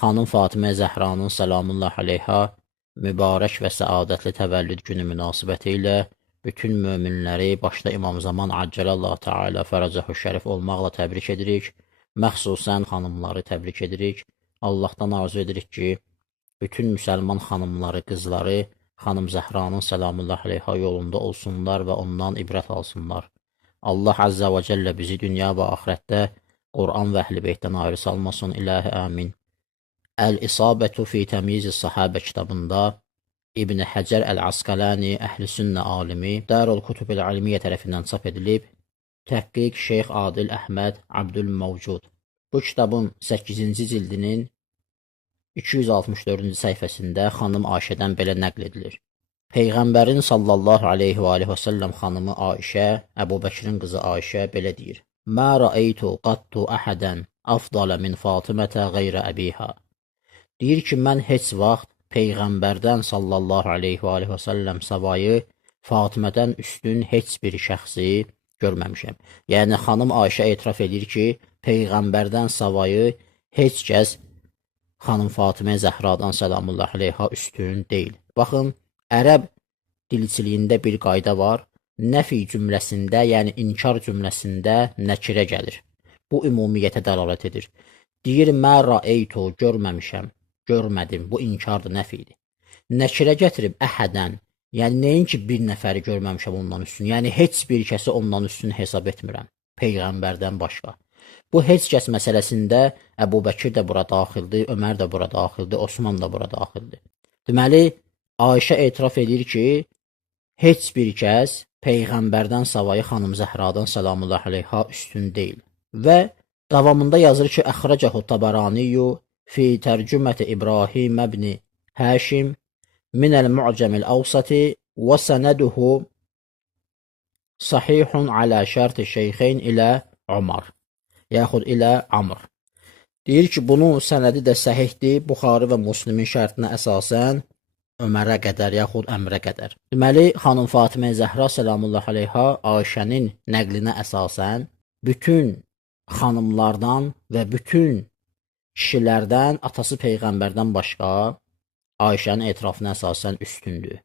xanım Fatimə Zəhranın salamullah aleyha mübarək və səadətli təvəllüd günü münasibəti ilə bütün möminləri başda İmam Zaman Accəlallahu Teala fərəcəhu şərif olmaqla təbrik edirik. Məxsusən xanımları təbrik edirik. Allahdan arzu edirik ki, bütün müsəlman xanımları, qızları xanım Zəhranın salamullah aleyha yolunda olsunlar və ondan ibrət alsınlar. Allah Azza və Cəllə bizi dünya və axirətdə Quran və Əhl-i Beytdən ayrı salmasın. İlahi amin. Əl-İsabətu fi təmiz-i sahabə kitabında İbn Həcər Əl-Əsqəlani Əhl-i Sünnə alimi Darul Kutub-ül İlmiyyə tərəfindən çap edilib. Təhqiq Şeyx Adil Əhməd Abdülmövcud. Bu kitabın 8-ci cildinin 264-cü səhifəsində xanım Ayşədən belə nəql edilir. Peyğəmbərin sallallahu aleyhi və aleyhi və səlləm xanımı Ayşə, Əbu Bəkirin qızı Ayşə belə deyir. Mə rəeytu qattu əhədən afdalə min Fatimətə qeyrə əbiha. Deyir ki, mən heç vaxt Peyğəmbərdən sallallahu aleyhi və aleyhi və səlləm savayı Fatimədən üstün heç bir şəxsi görməmişəm. Yəni, xanım Ayşə etiraf edir ki, Peyğəmbərdən savayı heç kəs xanım Fatimə Zəhradan salamullah aleyha üstün deyil. Baxın, ərəb dilçiliyində bir qayda var. Nəfi cümləsində, yəni inkar cümləsində nəkirə gəlir. Bu ümumiyyətə dəlalət edir. Deyir, mə rəeytu, görməmişəm, görmədim, bu inkardır, nəfidir. Nəkirə gətirib əhədən, yəni nəinki bir nəfəri görməmişəm ondan üstün, yəni heç bir kəsi ondan üstün hesab etmirəm, Peyğəmbərdən başqa. Bu heç kəs məsələsində Əbu Bəkir də bura daxildir, Ömər də bura daxildir, Osman da bura daxildir. Deməli, Ayşə etiraf edir ki, heç bir kəs Peyğəmbərdən savayı xanım Zəhradan salamullah aleyha üstün deyil. Və davamında yazır ki, əxrəcəhu Tabaraniyu fi tərcüməti İbrahim əbni Həşim minəl mu'cəmil əvsəti və sənəduhu sahihun alə şərti şeyxeyn ilə Umar, yaxud ilə Amr. Deyir ki, bunun sənədi də səhihdir, Buxari və Müslimin şərtinə əsasən Ömərə qədər, yaxud Əmrə qədər. Deməli, xanım Fatimə Zəhra salamullah aleyha Ayşənin nəqlinə əsasən bütün xanımlardan və bütün kişilərdən atası Peyğəmbərdən başqa Ayşənin etirafına əsasən üstündür.